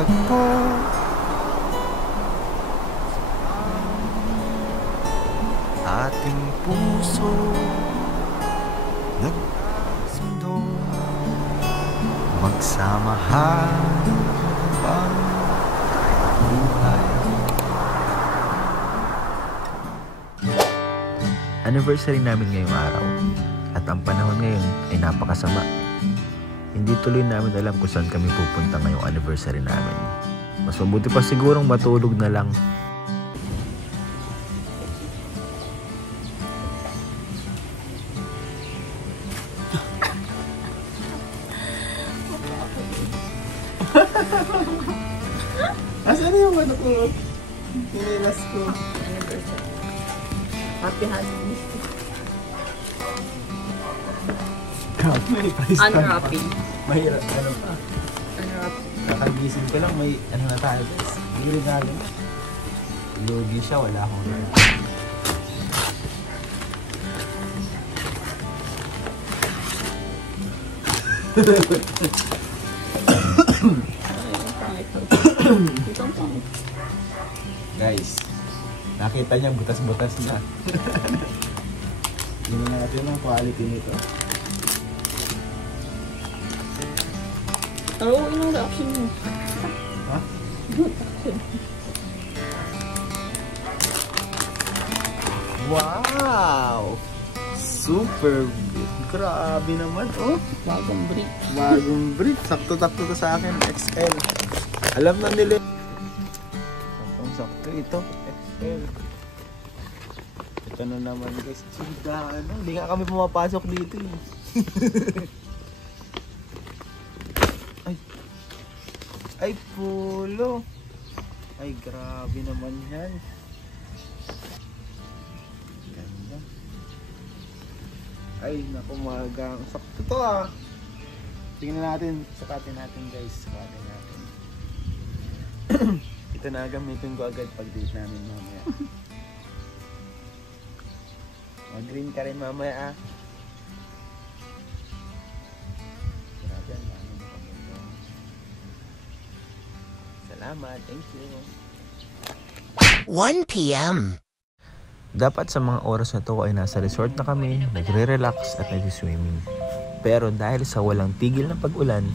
magtagpo. Ating puso nagkasundo, magsama habang buhay. Anniversary namin ngayong araw at ang panahon ngayon ay napakasama. Hindi tuloy namin alam kung saan kami pupunta ngayong anniversary namin. Mas mabuti pa sigurong matulog na lang. Asan yung ano ko? Pinilas ko. Anniversary. Happy holidays. Unwrapping. Mahirap. Ano pa? Unwrapping. Nakagising ko lang, may ano na tayo guys. Hindi regalo. Lugi siya, wala akong regalo. Guys, nakita niya butas-butas na. Tingnan natin ang quality nito. Oo, inong reaction mo. Ha? Good action. Wow! Super! Grabe naman, oh! Bagong brick. Bagong brick. Sakto-sakto to sa akin. XL. Alam na nila. Saktong-sakto ito. XL. Ito na naman guys. Chida, ano? Hindi nga kami pumapasok dito eh. Ay. Ay, pulo. Ay, grabe naman yan. Ganda. Ay, naku, magang sakto to ah. Tingnan natin, sukatin natin guys, sukatin natin. Ito na gamitin ko agad pag date namin mamaya. Mag-green ka rin mamaya ah. Grabe, ang dami mo pagpunta. Salamat, thank you. 1 p.m. Dapat sa mga oras na to ay nasa resort na kami, nagre-relax at nag-swimming. Pero dahil sa walang tigil na pag-ulan,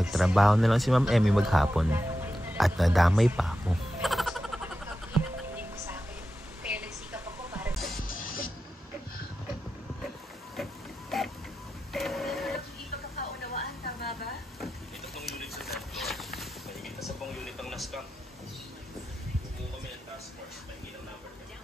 nagtrabaho na lang si Ma'am Emmy maghapon at nadamay pa ako. Ito pong unit sa St. Flor. Mahigit na sa pong unit ng NASCAM. Buo kami ng task force. Mahigit ang number ka.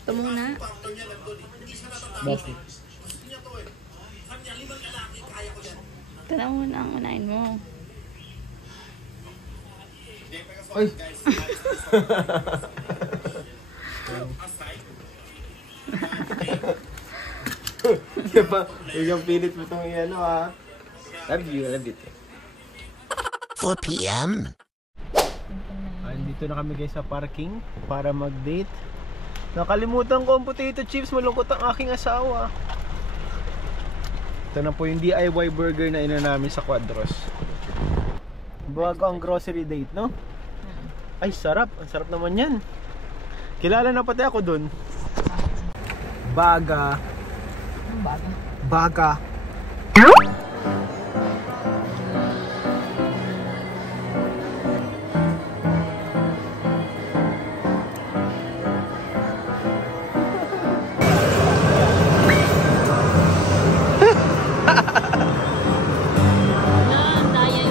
Ito muna. Bakit? Ito na muna ang unahin mo. Ay! Diba? Yung pilit mo itong ano ah. Love you, love it. 4 p.m. Dito na kami guys sa parking para mag-date. Nakalimutan ko ang potato chips, malungkot ang aking asawa. Ito na po yung DIY burger na ina namin sa Quadros. Bago ang grocery date, no? Ay, sarap. Ang sarap naman yan. Kilala na pati ako dun. Baga. Baga. Baga.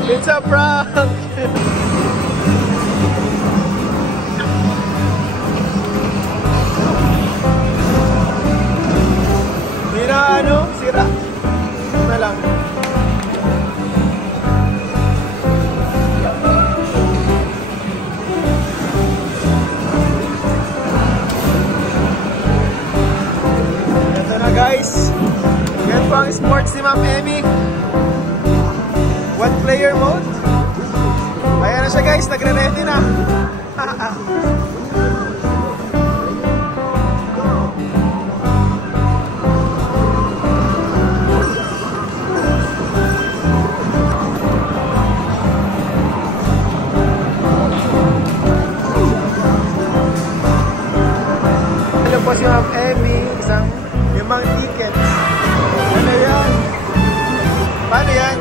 It's a prank! guys, yan po ang sports ni Ma'am Emmy. One player mode. Ayan na siya guys, nagre-ready na. Hello po si Ma'am Emmy, isang limang tickets. Ano yan? Paano yan?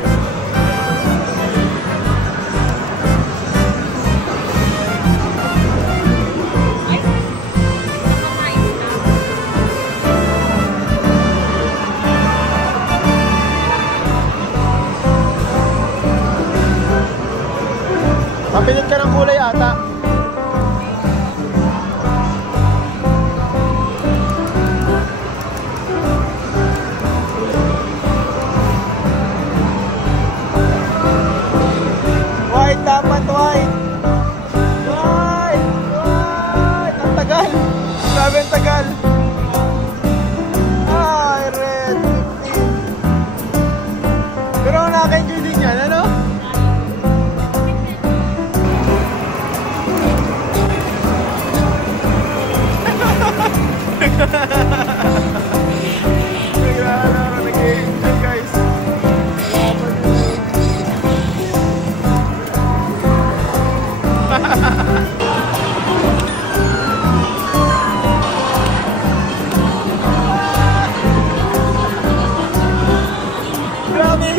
Mapilit ka ng kulay ata. White dapat, white. White! White! Ang tagal. Grabe ang tagal. Ay, red. 15. Pero nakaka-enjoy din yan, ano? Nag-enjoy guys. Grabe.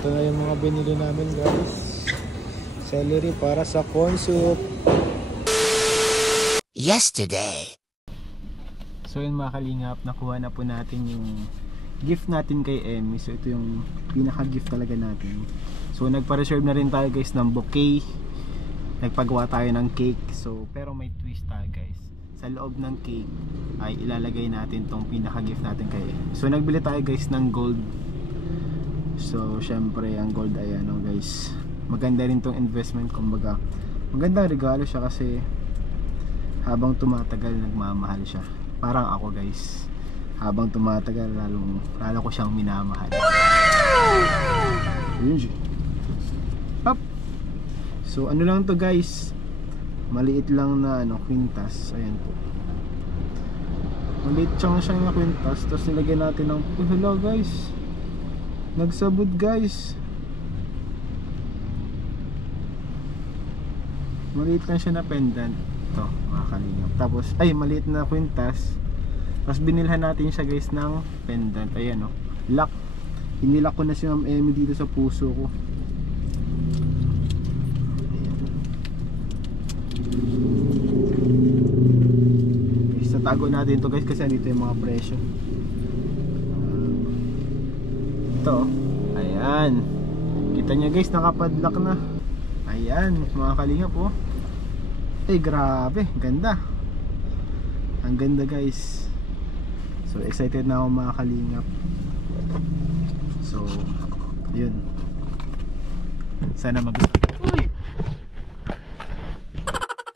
Ito na yung mga binili namin guys. Celery para sa corn soup. Yesterday. So yun mga kalingap, nakuha na po natin yung gift natin kay Emmy. So ito yung pinaka-gift talaga natin. So nagpa-reserve na rin tayo guys ng bouquet. Nagpagawa tayo ng cake. So pero may twist tayo guys. Sa loob ng cake ay ilalagay natin tong pinaka-gift natin kay Emmy. So nagbili tayo guys ng gold. So syempre ang gold ay ano guys, maganda rin tong investment, kumbaga magandang regalo siya kasi habang tumatagal nagmamahal siya. Parang ako guys, habang tumatagal lalo ko siyang minamahal. Yun siya. Up. So ano lang to guys, maliit lang na ano, kwintas. Ayan po, maliit siyang na kwintas. Tapos nilagyan natin ng hello guys, nagsabod guys. Maliit lang siya na pendant. Ito mga kalingap. Tapos ay maliit na kwintas. Tapos binilhan natin siya guys ng pendant. Ayan o, lock. Inilak ko na si Ma'am Emmy dito sa puso ko. Guys, tatago natin to guys kasi dito yung mga presyo. Ito, ayan. Kita nyo guys, nakapadlock na. Ayan, mga kalingap po. Eh, grabe, ganda. Ang ganda guys. So, excited na ako mga kalingap. So, yun. Sana magustuhan.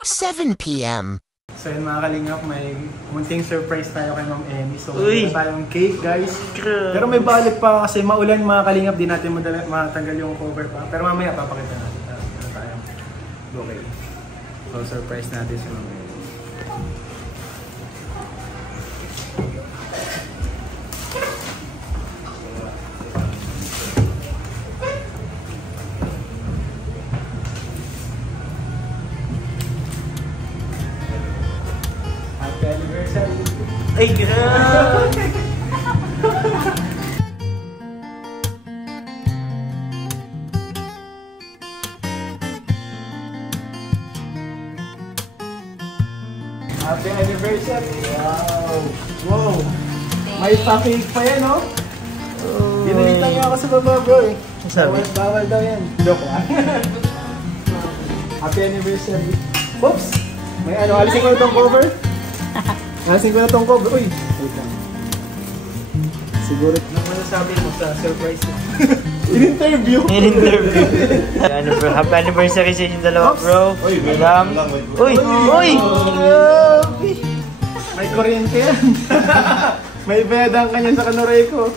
7 p.m. So yun mga kalingap, may munting surprise tayo kay Ma'am Emmy. So may tayong cake guys. Pero may balik pa kasi maulan mga kalingap, di natin matanggal yung cover pa. Pero mamaya papakita natin tayong bouquet. So surprise natin si Ma'am Emmy. Happy anniversary! Ay, grabe! Happy anniversary! Wow! Wow! May pa-cake pa yan, no? Binalitan niya ako sa baba, bro eh. Bawal daw yan. Joke lang. Happy anniversary! Oops! May ano, alisin ko na itong cover. Alisin ko na itong cover. Uy! Wait lang. Siguro naman nasabi mo sa surprise mo. In-interview. Ano bro, happy anniversary sa inyong dalawa bro. Uy, madam. Uy! Uy! May kuryente yan. May bedang kanya sa kanoray ko.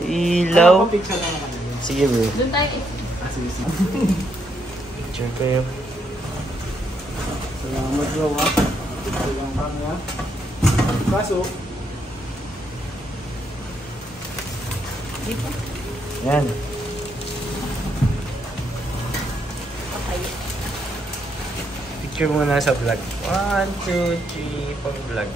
Ilaw. Picture lang naman. Sige bro. Doon tayo. Sige. Picture kayo. Salamat bro ha. Salamat kami ha. Kaso, Yan. Picture muna sa vlog. 1, 2, 3, pang vlog.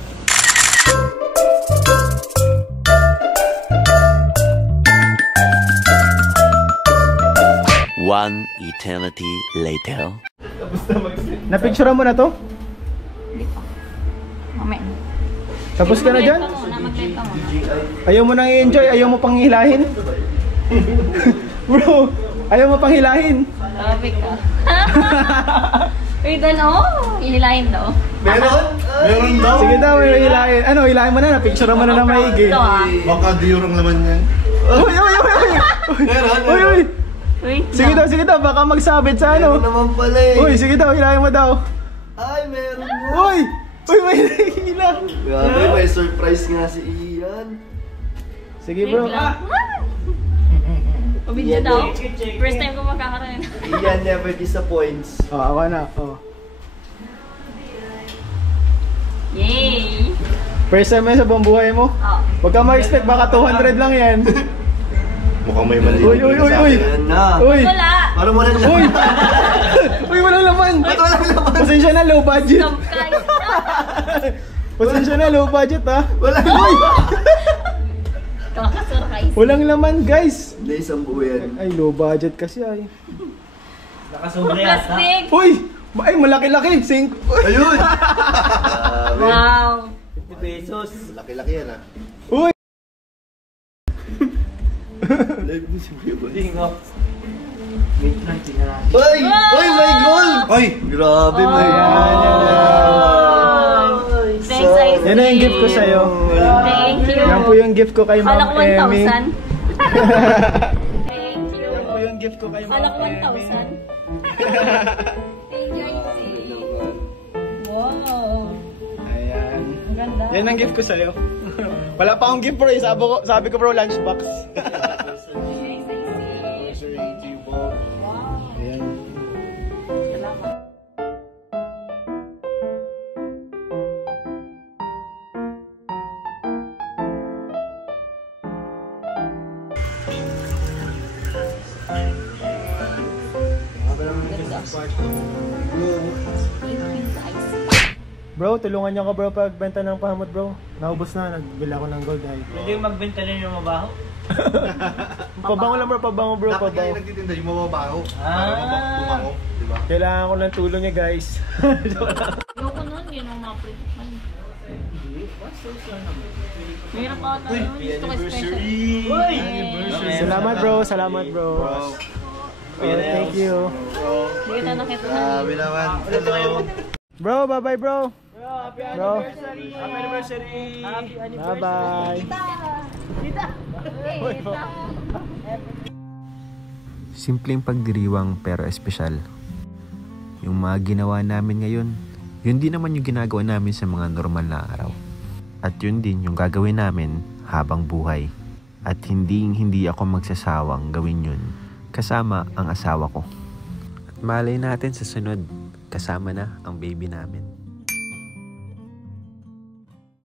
One eternity later. napicturean mo na to? Mamaya. Tapos ka na dyan? Mag-live ka muna. Ayaw mo nang i-enjoy? Ayaw mo pang hilahin? Bro, ayaw mo pang hilahin? Sabi ka. Uy, doon Inilahin daw. Meron daw. Sige daw, may hilahin. Ano, hilahin mo na, napicturean mo na ng maigi. Ito Baka diurang laman yan. Uy! Uy! Uy, Sige daw, baka magsabit sa ano. Naman pala eh. Uy, sige daw, hilahin mo daw. Ay, meron mo. Uy! Uy, may hila. Grabe, may surprise nga si Ian. Sige bro. Pabidyo daw. First time ko magkakaroon. Ian never disappoints. Awa na. Yay! First time yan sa buong buhay mo? Huwag ka ma-expect, baka 200 lang yan. Mukhang may mali. Uy! Ayan na. Uy! Wala! Parang wala na. Uy! Uy, walang laman! Ba't walang laman? Pasensya na, low budget. Surprise na! Pasensya na, low budget ha. Uy! Kakasurprise. Walang laman, guys. Hindi, isang buo yan. Ay, low budget kasi ay. Nakasobre yata. Plastic! Uy! Ay, malaki-laki. Ayun! Wow! 50 pesos. Laki-laki yan ah. Uy! Live mo si Kuya Boy. Tingok. Wait lang, tingnan natin. Uy! Uy, may gold! Ay! Grabe, may Thanks, Ice. Yan na yung gift ko sa'yo. Thank you. Yan po yung gift ko kay Kala Ma'am ko Emmy. 1,000. Thank you. Yan po yung gift ko kay Kala Ma'am ko Emmy. 1,000. Thank you, Ice. Wow. Ayan. Ang ganda. Yan ang gift ko sa'yo. Wala pa akong gift bro. Sabi ko bro, lunchbox. Ayan. Bro, tulungan niyo ako bro pagbenta ng pahamot bro. Naubos na, nagbila ko ng gold ay. Pwede yung magbenta rin yung mabaho? Pabango lang bro, pabango bro, Dapat kaya pabango. nagtitinda yung mababaho. Ah. Tumango, di ba? Kailangan ko ng tulong niya guys. Ayoko nun, yun ang mga print man. Mayroon pa ako nun. Gusto ko special. Uy! Salamat bro, salamat bro. Oh, thank you. Hindi kita nakita na. Grabe naman. Hello. Bro, bye-bye bro. Bro, Happy anniversary! Happy bye-bye. Simpleng pagdiriwang pero espesyal. Yung mga ginawa namin ngayon, yun din naman yung ginagawa namin sa mga normal na araw. At yun din yung gagawin namin habang buhay. At hindi ako magsasawang gawin yun kasama ang asawa ko. At malay natin sa sunod, kasama na ang baby namin.